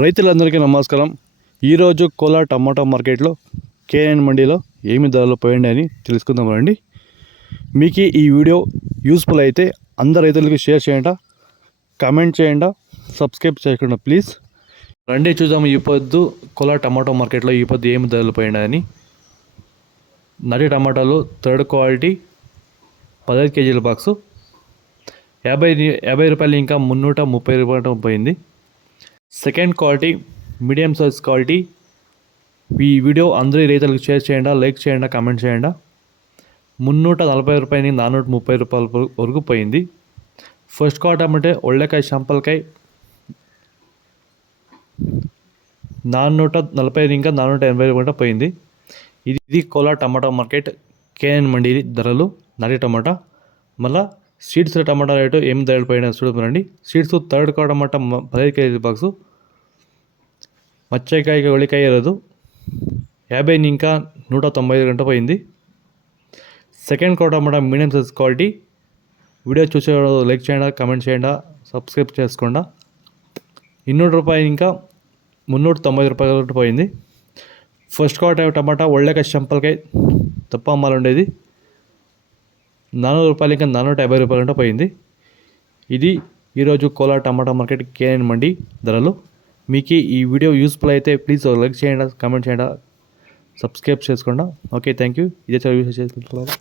రైతులందరికీ నమస్కారం. ఈరోజు కోలార్ టమాటా మార్కెట్లో కేఎన్ మండీలో ఏమి ధరలు పోయండి అని తెలుసుకుందాం రండి. మీకు ఈ వీడియో యూస్ఫుల్ అయితే అందరు రైతులకి షేర్ చేయండి, కామెంట్ చేయండి, సబ్స్క్రైబ్ చేయకుండా ప్లీజ్. రండి చూద్దాము ఈ పొద్దు కోలార్ టమాటా మార్కెట్లో ఈ పొద్దు ఏమి ధరలు పోయండి అని. నటి టమాటాలు థర్డ్ క్వాలిటీ 15 కేజీల బాక్సు 50 రూపాయలు, ఇంకా 330 రూపాయలు పోయింది. Second quality medium size quality. ఈ వీడియో అందరి రైతులకు షేర్ చేయండి, లైక్ చేయండి, కామెంట్ చేయండి. 340 రూపాయలు 430 రూపాయల వరకు పోయింది. ఫస్ట్ క్వాలిటీ అంటే ఒళ్ళకాయ సంపల్కాయ 440 ఇంకా 480 రూపాయలు పోయింది. ఇది కోలార్ టమాటా మార్కెట్ కేఎన్ మండీ ధరలు నడి టమాటా. మళ్ళీ సీడ్స్ టమాటా రేటు ఏం ధరలు పోయినా చూడండి. సీడ్స్ థర్డ్ క్వాలిటీ టమాటా 15 కేజీ బాక్సు మచ్చకాయ ఒళికాయ ఇరదు 50 ఇంకా 195 గంట పోయింది. సెకండ్ క్వాలిటీ టమాటా మీడియం సైజ్ క్వాలిటీ. వీడియో చూసే లైక్ చేయండి, కామెంట్ చేయండి, సబ్స్క్రైబ్ చేసుకోండి. 200 రూపాయలు ఇంకా 390 రూపాయలు పోయింది. ఫస్ట్ క్వాలిటీ టమాటా ఒళ్ళకాయ సంపల్కాయ తప్ప అమ్మాలి ఉండేది 400 రూపాయలు ఇంకా 450 రూపాయలు పోయింది. ఇది ఈరోజు కోలార్ టమాటా మార్కెట్ కేఎన్ మండీ ధరలు. మీకు ఈ వీడియో యూస్ఫుల్ అయితే ప్లీజ్ లైక్ చేయండి, కామెంట్ చేయండి, సబ్స్క్రైబ్ చేసుకోండి. Okay, thank you. ఇదే చదివి చేసుకుంటున్నారు.